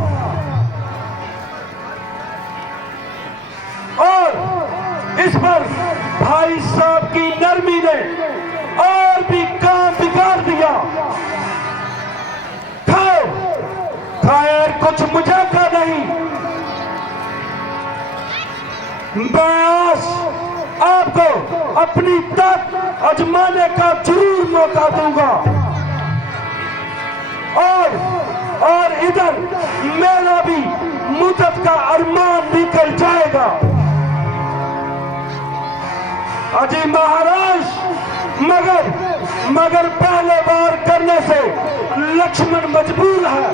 और इस पर भाई साहब की नरमी ने और भी काम बिगाड़ दिया। खैर कुछ मजाक नहीं, मैं आपको अपनी ताकत आजमाने का जरूर मौका दूंगा। और इधर मेरा भी मुद्दत का अरमान निकल जाएगा। अजी महाराज, मगर पहले बार करने से लक्ष्मण मजबूर है,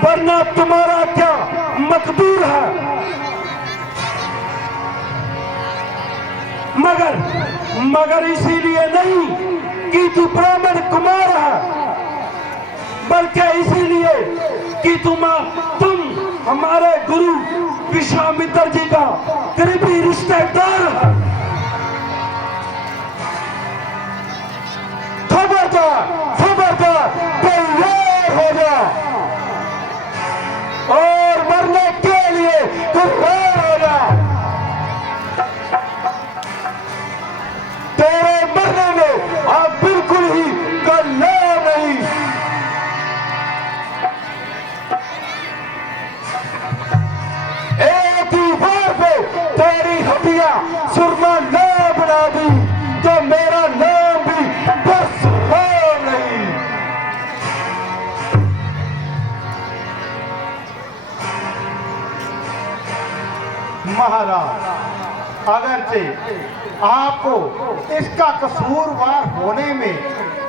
वरना तुम्हारा क्या मकदूर है। मगर इसीलिए नहीं कि तू ब्राह्मण कुमार है, बल्कि इसीलिए कि तुम हमारे गुरु विश्वामित्र जी का करीबी रिश्तेदार है। खबरदार तैयार हो जा और मरने के लिए तैयार हो जा। तेरे मरने में अब बिल्कुल ही कल्ला नहीं। एक ही बार पे तेरी हड्डियां सुरमा न बना दी तो मेरा नाम भी बस हो नहीं। महाराज, अगरचे आपको इसका कसूरवार होने में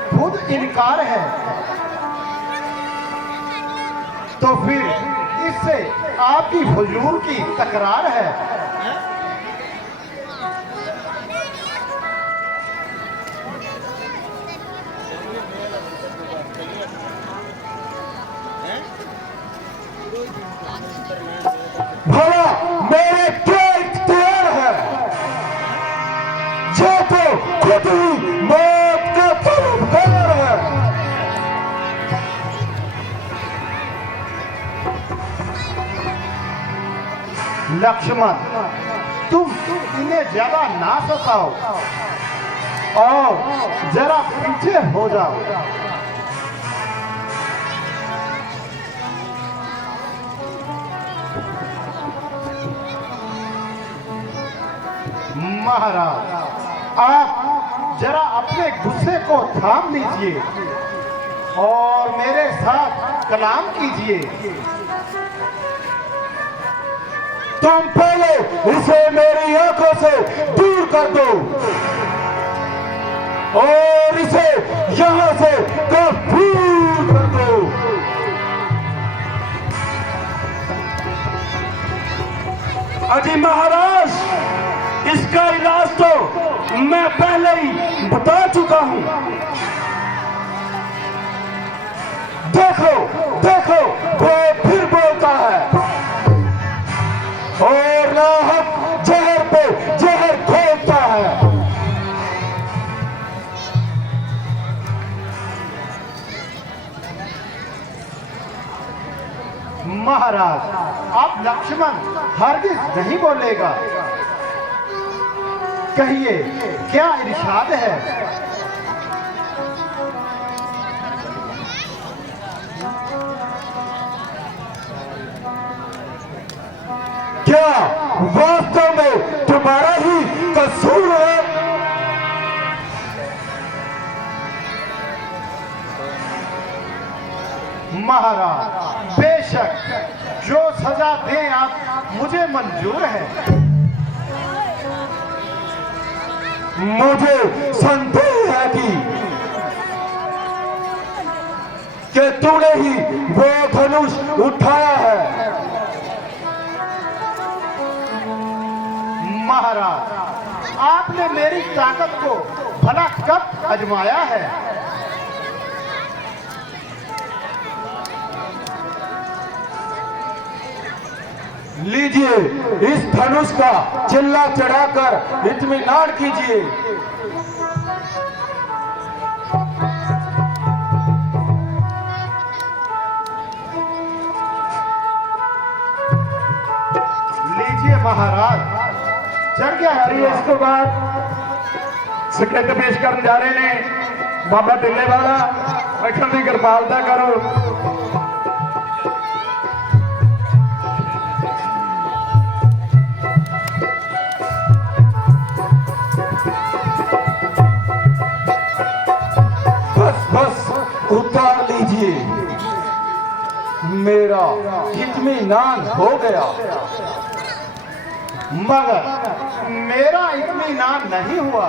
खुद इनकार है, तो फिर इससे आपकी हुजूर की तकरार है। भला मेरे क्या इख्तियार है खुद ही मौत का तलबगार है। लक्ष्मण, तुम इन्हें ज्यादा ना सताओ और जरा पीछे हो जाओ। महाराज, आप जरा अपने गुस्से को थाम लीजिए और मेरे साथ कलाम कीजिए। तुम पहले इसे मेरी आंखों से दूर कर दो और इसे यहां से कबूल कर दो। अजी महाराज, इसका इलाज तो मैं पहले ही बता चुका हूं। देखो देखो, वो फिर बोलता है और नाहक जहर पे जहर घोलता है। महाराज, अब लक्ष्मण हरगिज नहीं बोलेगा। कहिए, क्या इरशाद है? क्या वास्तव में तुम्हारा ही कसूर है? महाराज, बेशक जो सजा दें आप मुझे मंजूर है। मुझे संदेह है कि तूने ही वो धनुष उठाया है। महाराज, आपने मेरी ताकत को भला कब आजमाया है? लीजिए, इस धनुष का चिल्ला चढ़ाकर इत्मीनान कीजिए। लीजिए महाराज, चढ़ गया अरे है। इसके बाद सिक्रेट पेश करने जा रहे ने बाबा टिल्ले वाला, बैठन की कृपालता करो। बस उतार लीजिए, मेरा इत्मीनान हो गया। मगर मेरा इत्मीनान नहीं हुआ।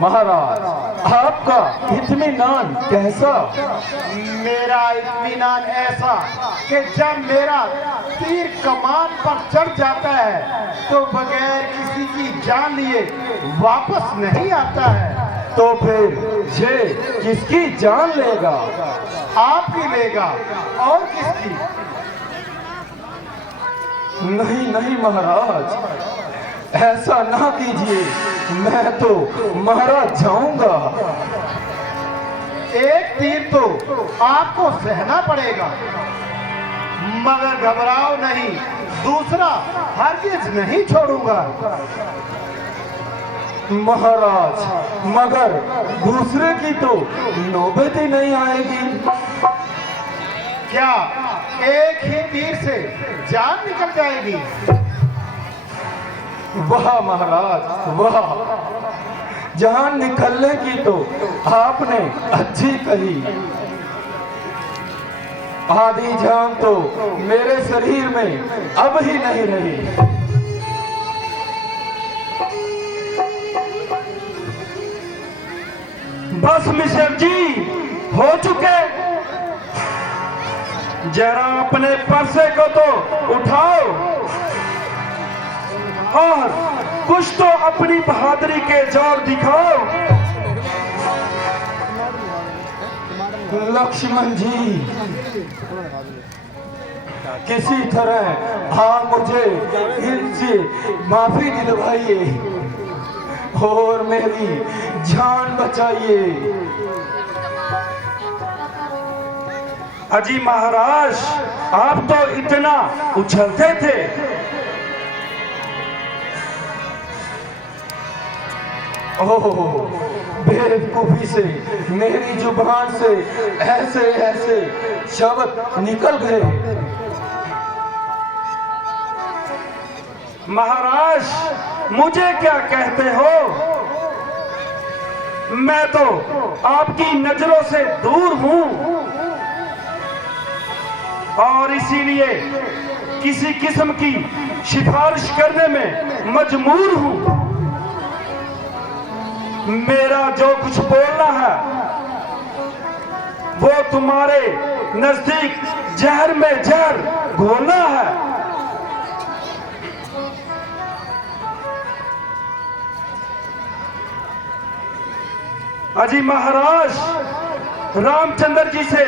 महाराज, आपका इत्मीनान कैसा? मेरा इत्मीनान ऐसा कि जब मेरा तीर कमान पर चढ़ जाता है तो बगैर किसी की जान लिए वापस नहीं आता है। तो फिर ये किसकी जान लेगा? आपकी लेगा, और किसकी? नहीं नहीं महाराज, ऐसा ना कीजिए, मैं तो मारा जाऊंगा। एक तीर तो आपको सहना पड़ेगा, मगर घबराओ नहीं, दूसरा हरगिज नहीं छोड़ूंगा। महाराज, मगर दूसरे की तो नौबत ही नहीं आएगी। क्या एक ही तीर से जान निकल जाएगी? वाह महाराज वाह, जान निकलने की तो आपने अच्छी कही। आधी जान तो मेरे शरीर में अब ही नहीं रही। बस मिश्र जी हो चुके, जरा अपने परसे को तो उठाओ और कुछ तो अपनी बहादुरी के जोर दिखाओ। लक्ष्मण जी, किसी तरह आप मुझे इनसे माफी दिलवाइए। और मेरी जान बचाइए। अजी महाराज, आप तो इतना उछलते थे। ओह, बेवकूफी से मेरी जुबान से ऐसे ऐसे शब्द निकल गए। महाराज, मुझे क्या कहते हो? मैं तो आपकी नजरों से दूर हूं और इसीलिए किसी किस्म की सिफारिश करने में मजबूर हूं। मेरा जो कुछ बोलना है वो तुम्हारे नजदीक जहर में जहर घोलना है। अजी महाराज, रामचंद्र जी से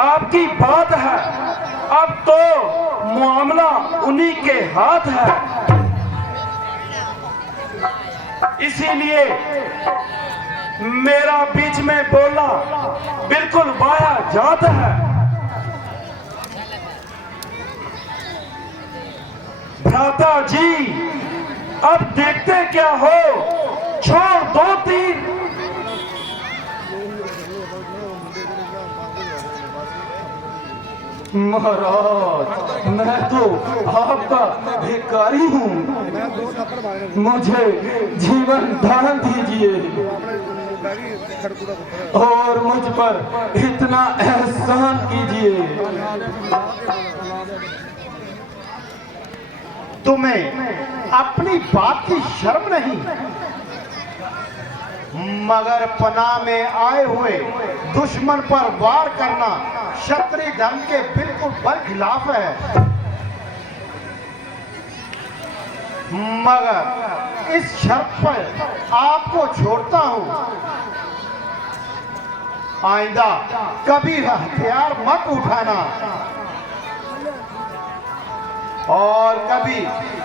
आपकी बात है, अब तो मामला उन्हीं के हाथ है। इसीलिए मेरा बीच में बोलना बिल्कुल वाया जात है। भ्राता जी, अब देखते क्या हो, छोड़ दो तीर। महाराज, मैं तो आपका भिखारी हूँ, मुझे जीवन दान दीजिए और मुझ पर इतना एहसान कीजिए। तुम्हें अपनी बात की शर्म नहीं? मगर पनाह में आए हुए दुश्मन पर वार करना क्षत्रिय धर्म के बिल्कुल बरखिलाफ है। मगर इस शर्त पर आपको छोड़ता हूं, आइंदा कभी हथियार मत उठाना और कभी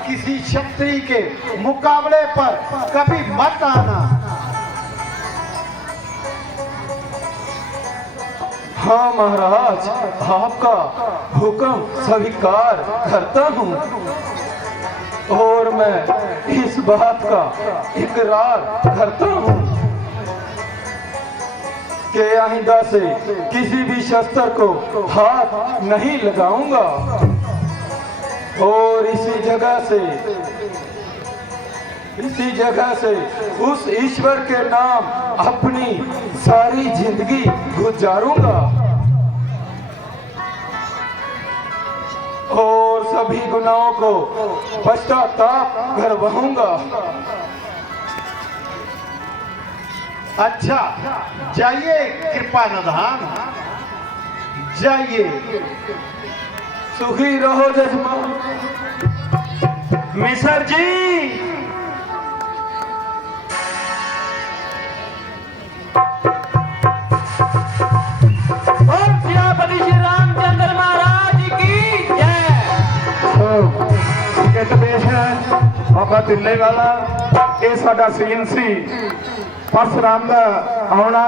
किसी क्षत्रिय के मुकाबले पर कभी मत आना। हाँ महाराज, आपका हुक्म स्वीकार करता हूँ और मैं इस बात का इकरार करता हूँ कि आइंदा से किसी भी शस्त्र को हाथ नहीं लगाऊंगा और इसी जगह से उस ईश्वर के नाम अपनी सारी जिंदगी गुजारूंगा और सभी गुनाहों को पश्चाताप करवाऊंगा। अच्छा, जाइए कृपा निधान, जाइए। सुखी रहो जजमान। मिसर जी, सियापति श्री रामचंद्र महाराज की जय। कित पेश है बाबा तिल्ले वाला। ये साडा सीन सी परशुराम दा आउणा